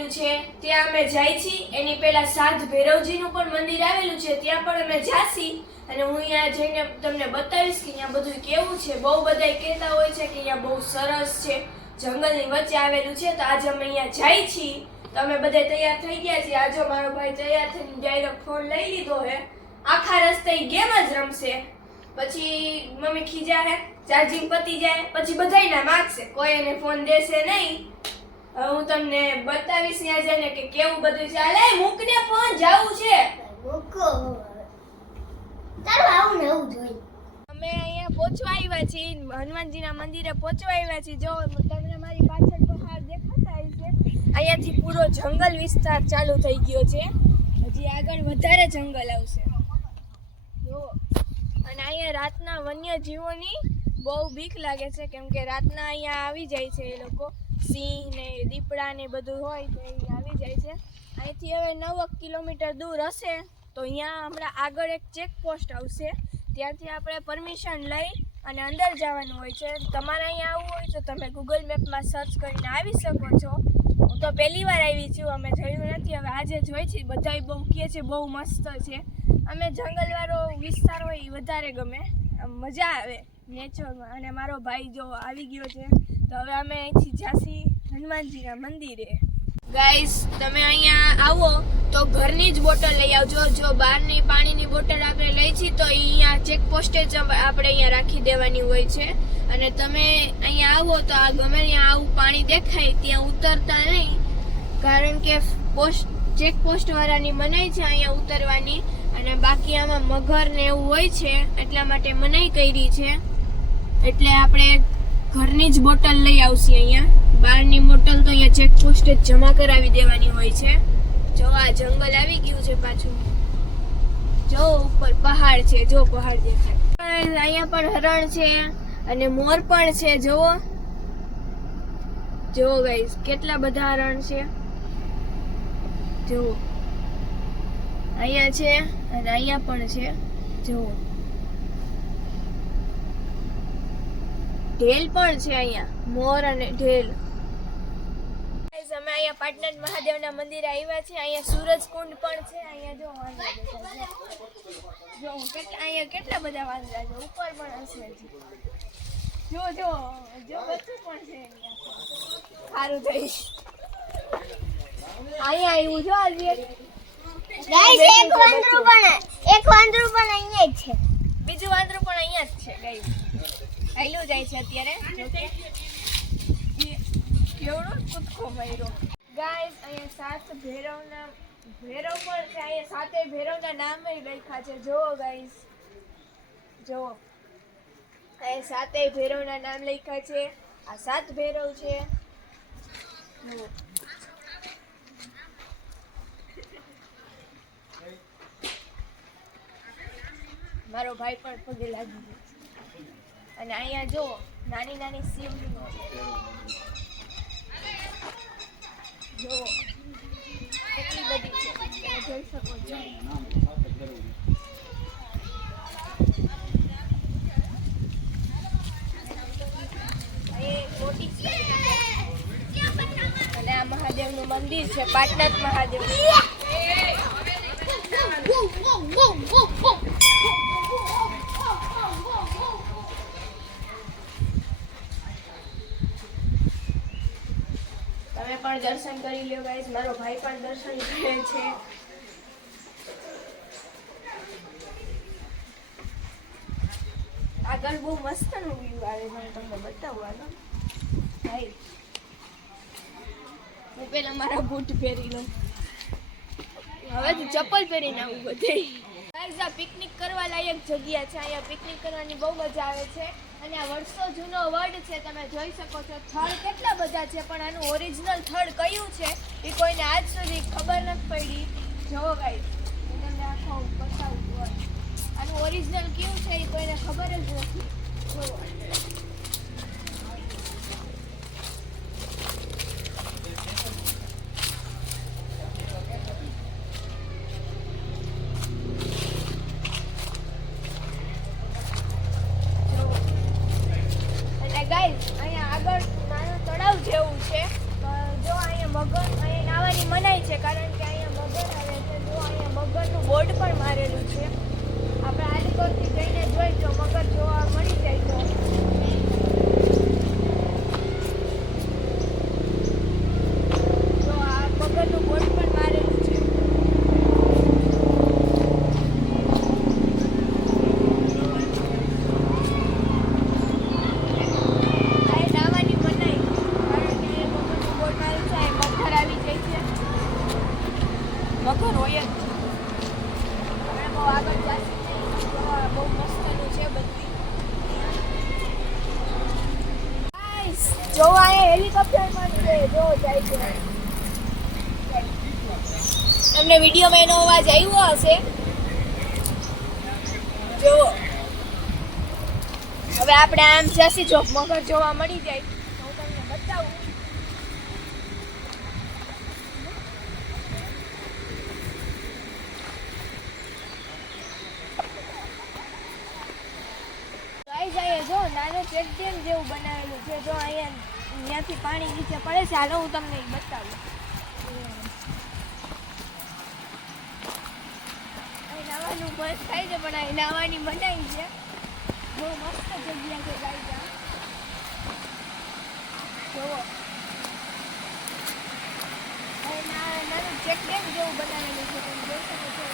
આવેલું છે, ત્યાં અમે જાય છીએ એની પહેલા સાધ ભૈરવજીનું પણ મંદિર આવેલું છે, ત્યાં પણ અમે જાસી. અને હું અહીંયા જઈને તમને બતાવીશ કે અહીંયા બધું કેવું છે. બહુ બધા કહેતા હોય છે કે અહીંયા બહુ સરસ છે, જંગલની વચ્ચે આવેલું છે. તો આજે અમે અહીંયા જાય છીએ તો અમે બધા તૈયાર થઈ ગયા છીએ. આજે મારો ભાઈ તૈયાર થઈને ડાયરેક્ટ ફોન લઈ લીધો હે. આખા રસ્તે ગેમ જ રમશે. પછી મમ્મી ખીજા હે, ચાર્જિંગ પતી જાય. પછી બધાયના માગશે. કોઈ એને ફોન દેશે નહીં. હું તમને બતાવીશ ત્યાં જઈને કે કેવું બધું ચાલે મૂકને ફોન જાવું છે. મૂકો. તારું આવું ને આવું જોઈ અમે અહીંયા પહોંચવા આવ્યા છીએ. હનુમાનજીના મંદિરે પહોંચવા આવ્યા છીએ. જો તમને મારી પાછળ પહાડ દેખાતા છે. અહીંયાથી પૂરો જંગલ વિસ્તાર ચાલુ થઈ ગયો છે. હજી આગળ વધારે જંગલ આવશે. જો અને અહીંયા રાતના વન્યજીવોની બહુ બીક લાગે છે કેમ કે રાતના અહીંયા આવી જાય છે એ લોકો. સિંહ ને દીપડા ને બધું હોય તો એ આવી જાય છે. અહીંથી હવે નવ કિલોમીટર દૂર હશે તો અહીંયા હમણાં આગળ એક ચેકપોસ્ટ આવશે. ત્યાંથી આપણે પરમિશન લઈ અને અંદર જવાનું હોય છે. તમારે અહીંયા આવવું હોય તો તમે ગૂગલ મેપમાં સર્ચ કરીને આવી શકો છો. હું તો પહેલી વાર આવી છું. અમે જોયું નથી. હવે આજે જોઈ છે. બધા બહુ કહે છે, બહુ મસ્ત છે. અમે જંગલવાળો વિસ્તાર હોય એ વધારે ગમે. મજા આવે. નેચરમાં અને મારો ભાઈ જો આવી ગયો છે. તો હવે અમે અહીંથી જાસી હનુમાનજીના મંદિરે. ગાઈસ તમે અહીંયા આવો તો ઘરની જ બોટલ લઈ આવજો. જો બહારની પાણીની બોટલ આપણે લઈ છીએ, તો અહીંયા ચેક પોસ્ટે જ આપણે અહીંયા રાખી દેવાની હોય છે. અને તમે અહીંયા આવો તો આ ગમે ત્યાં આવું પાણી દેખાય, ત્યાં ઉતરતા નહીં. કારણ કે પોસ્ટ ચેક પોસ્ટ વાળાની મનાઈ છે અહીંયા ઉતરવાની. અને બાકી આમાં મગર ને એવું હોય છે, એટલા માટે મનાઈ કરી છે. એટલે આપણે ઘરની જ બોટલ લઈ આવશે અહીંયા. બહારની બોટલ તો અહીંયા ચેક પોસ્ટે જ જમા કરાવી દેવાની હોય છે. જો આ જંગલ આવી ગયું છે પાછું. જો ઉપર પહાડ છે, જો પહાડ દેખાય. અહીંયા પણ હરણ છે અને મોર પણ છે, જુઓ. જુઓ ગાઈસ કેટલા બધા હરણ છે. જુઓ. અહીંયા છે અને અહીંયા પણ છે. જુઓ. ઢેલ પણ છે અહીંયા. મોર અને ઢેલ. અમે અહીંયા પાટનર મહાદેવના મંદિરે આવ્યા છે અહીંયા સૂરજ કુંડ પણ છે. અહીંયા જો વાંદરા જો કેટલા અહીંયા કેટલા બધા વાંદરા છે. ઉપર પણ હશે જો જો જો બધું પણ છે સારું થઈશ અહીંયા આવ્યું જો આજે ગાઈસ એક વાંદરું પણ એક વાંદરું પણ અહીંયા જ છે. બીજું વાંદરું પણ અહીંયા જ છે ગાઈસ હાલ્યું જાય છે અત્યારે. કેવડો કૂદકો માર્યો. ગાઈસ અહીંયા સાત ભેરવના ભૈરવ પણ છે અહીંયા સાતે ભેરવના નામ લખ્યા છે. જુઓ ગાઈસ જુઓ. અહીંયા સાતે ભેરવના નામ લખ્યા છે. આ સાત ભૈરવ છે. જુઓ મારો ભાઈ પણ પગે લાગી ગયો છે. અને અહીંયા જો, નાની નાની શિવલિંગો જો, કેટલી બધી છે. તમે જોઈ શકો છે. અને આ મહાદેવનું મંદિર છે, પાટનાથ મહાદેવ તમે પણ દર્શન કરી લ્યો ગાઈસ મારો ભાઈ પણ દર્શન કરે છે. આગળ બહુ મસ્તનું વ્યૂ આવે મને તમને બતાવવાનો. ભાઈ, હું પેલા મારા બૂટ પહેરી લઉં. હવે તો ચપ્પલ પહેરીને આવું બધે. આ પિકનિક કરવા લાયક જગ્યા છે, અહીંયા પિકનિક કરવાની બહુ મજા આવે છે. અને આ વર્ષો જૂનો વર્ડ છે, તમે જોઈ શકો છો, થળ કેટલા બધા છે, પણ આનું ઓરિજિનલ થળ કયું છે, એ કોઈને આજ સુધી ખબર નથી પડી જોવો ગાઈ તમને આખો બતાવું. આનું ઓરિજિનલ કયું છે, એ કોઈને જોઈએ. જો અહીંયા હેલિકોપ્ટરમાં જો જાય છે. તમને વિડીયોમાં એનો અવાજ આવ્યો હશે? જો હવે આપણે આમ જશે જો મગર જોવા મળી જાય. જેવું બનાવેલું છે, જો અહીંયા ત્યાંથી પાણી નીચે પડે છે, હાલો હું તમને બતાવું. નાવાનું મસ્ત થાય છે, પણ અહીં નાવાની મનાઈ છે. બહુ મસ્ત જગ્યા છે ગાય ના- નાનું ચેકડેમ જેવું બનાવેલું છે, તમે જોઈ શકો છો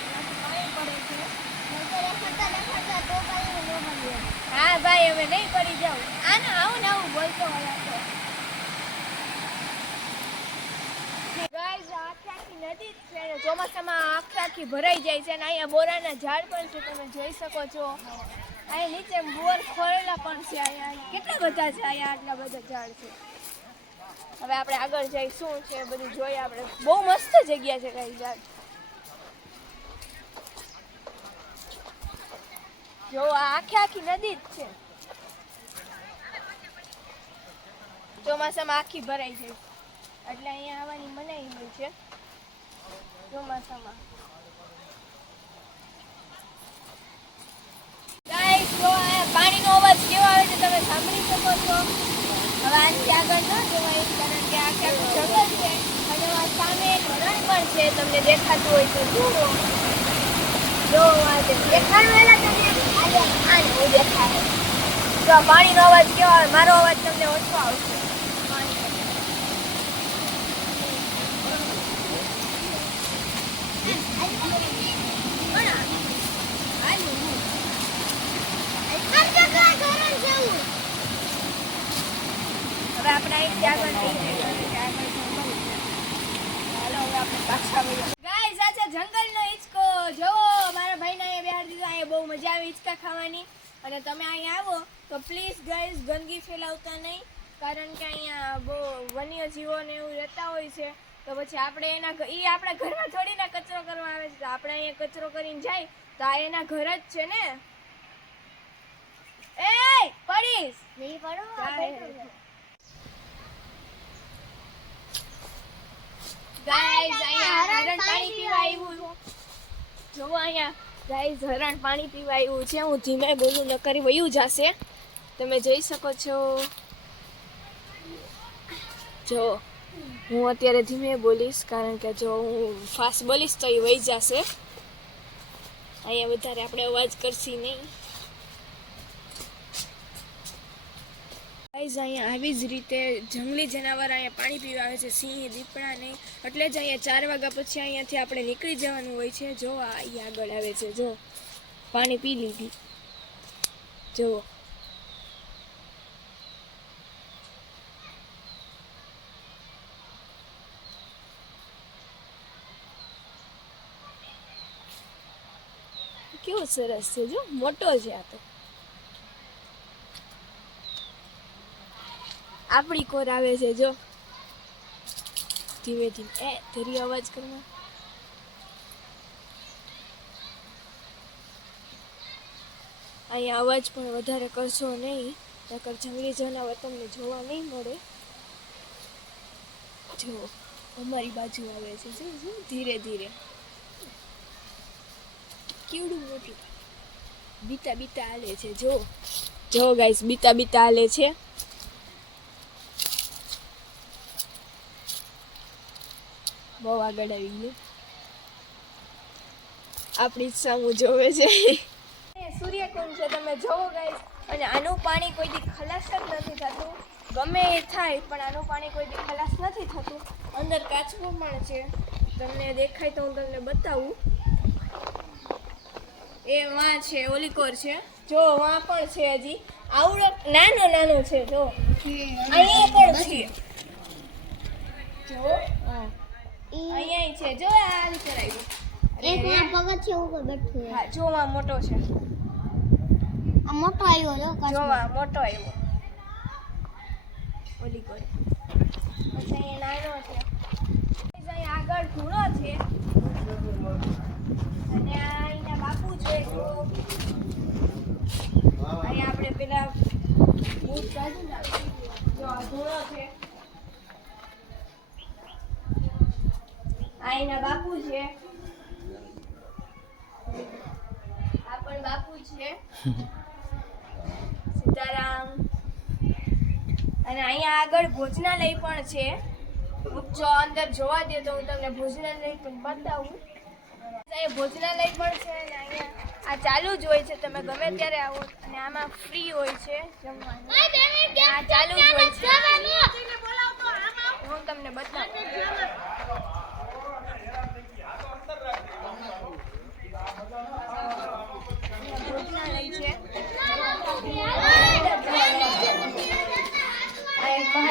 ત્યાંથી પાણી પડે છે રખડતા રખડતા તો કઈ ન મળે ચોમાસામાં આખી ભરાઈ જાય છે અને અહીંયા બોરાના ઝાડ પણ છે, તમે જોઈ શકો છો. અહીંયા નીચે બોર ખોરેલા પણ છે અહીંયા. કેટલા બધા છે અહીંયા આટલા બધા ઝાડ છે? હવે આપણે આગળ જઈ શું છે બધું જોઈએ આપણે. બહુ મસ્ત જગ્યા છે કઈ ઝાડ જો આખી આખી નદી જ છે. ચોમાસામાં આખી ભરાઈ જાય. એટલે અહીંયા આવવાની મનાઈ હોય છે. ચોમાસામાં. પાણીનો અવાજ કેવો આવે છે તમે સાંભળી શકો છો? હવે આનાથી આગળ ન જવાય, કારણ કે આખે આખું જંગલ છે. અને સામે એક પણ છે, તમને દેખાતું હોય તો જુઓ. જો દેખાડું તમને આજે આને હું દેખાડે તો પાણીનો અવાજ કેવો આવે મારો અવાજ તમને ઓછો આવશે હવે આપણે આગળ જઈએ આગળ હાલો હવે આપણે પાછા વળીએ. Guys, આ છે જંગલનો હિંચકો. જોવો, મારા ભાઈને અહીંયા બેહાડી દીધો. અહીંયા હિંચકા ખાવાની. અને તમે અહીંયા આવો તો પ્લીઝ ગાઈઝ ગંદકી ફેલાવતા નહીં. કારણ કે અહીંયા બહુ વન્ય જીવો એવું રહેતા હોય છે. તો પછી આપણે એના એ આપણા ઘરમાં થોડી ના કચરો કરવા આવે છે. તો આપણે અહીંયા કચરો કરીને જાય તો આ એના ઘર જ છે ને. એ પડીશ. નહીં પડો. ગાઈઝ અહીંયા હરણ પાણી પીવા આવ્યું જોવો અહીંયા. ગાઈઝ હરણ પાણી પીવા આવ્યું છે. હું ધીમે બોલું ન કરી વયું જશે. તમે જોઈ શકો છો. જો, હું અત્યારે ધીમે બોલીશ, કારણ કે જો હું ફાસ્ટ બોલીશ તો એ વહી જશે. અહીંયા વધારે આપણે અવાજ કરશી નહીં. ગાઈઝ અહીંયા આવી જ રીતે જંગલી જનાવર અહીંયા પાણી પીવા આવે છે, સિંહ, દીપડા ને એટલે જ અહીંયા ચાર વાગ્યા પછી અહીંયાથી આપણે નીકળી જવાનું હોય છે. જો, આ આગળ આવે છે, જો. પાણી પી લીધી. જુઓ કેવો સરસ છે, જો. મોટો છે આ તો. આપણી કોર આવે છે, જો. ધીમે ધીમે. એ, ધરી અવાજ કરવા અહીંયા અવાજ પણ વધારે કરશો નહીં, નકર જંગલી જનાવર તમને જોવા નહીં મળે. જો, અમારી બાજુ આવે છે, જો જો, ધીરે ધીરે. કેવડું મોટું. બીતા બીતા હાલે છે, જો. જો ગાઈસ બીતા બીતા હાલે છે. બહુ આગળ આવી ગયું. આપણી ઈચ્છા સામું જોવે છે. સૂર્યકુંડ છે તમે જોવો ગઈ અને આનું પાણી કોઈ દી ખલાસ જ નથી થતું. ગમે એ થાય પણ આનું પાણી કોઈ દી ખલાસ નથી થતું. અંદર કાચબો પણ છે. તમને દેખાય તો હું તમને બતાવું. એ વાં છે ઓલિકોર છે. જો વાં પણ છે હજી. આવડો નાનો નાનો છે જો. અહીંયા પણ છે. જો હા. અહીંયા છે. જો આ રીતે આવ્યું એક માં ઉપર બેઠું હા જો આ મોટો છે. આ મોટો આવ્યો જો. જો આ મોટો આવ્યો. ઓલી કોઈ. પછી અહીંયા નાનો છે. અહીંયા આગળ ઘોડો છે. અને આ અહીંના બાપુ છે જો. અહીંયા આપણે પેલા ભૂત કાઢી નાખ્યું. જો આ છે. આ એના બાપુ છે. આ પણ બાપુ છે. સીતારામ. અને અહીંયા આગળ ભોજનાલય પણ છે. જો અંદર જોવા દે તો હું તમને ભોજનાલય પણ બતાવું. અહીંયા ભોજનાલય પણ છે અને અહીંયા. આ ચાલુ જ હોય છે. તમે ગમે ત્યારે આવો. અને આમાં ફ્રી હોય છે જમવાનું. આ ચાલુ જ હોય છે. હું તમને બતાવું ભોજનાલય છે આ એક મહાદેવની મૂર્તિ રાખેલી આ ભોજનાલય ગોઠવી નાખો બીજું હું હોય ડીશું છે એ આ ટેબલ માથે રાખી દેવાની સાઈડમાં અને એમ તો બધા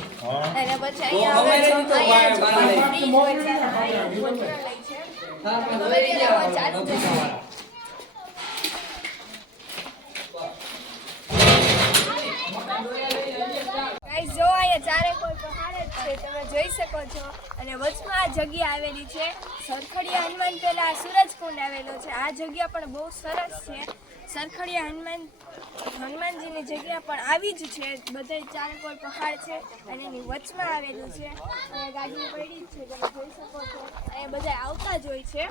અને પછી અહીંયા ચાલુ જો અહીંયા ચારે કોઈ પહાડ જ છે તમે જોઈ શકો છો. અને વચમાં આ જગ્યા આવેલી છે. સરખડીયા હનુમાન પેલા સૂરજકુંડ આવેલો છે. આ જગ્યા પણ બહુ સરસ છે. સરખડીયા હનુમાન હનુમાનજીની જગ્યા પણ આવી જ છે. બધા ચાર કોઈ પહાડ છે અને એની વચમાં આવેલું છે. અને ગાડી પડી જ છે, તમે જોઈ શકો છો. અને બધા આવતા જ હોય છે.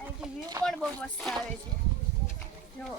અહીંથી વ્યૂ પણ બહુ મસ્ત આવે છે. જો.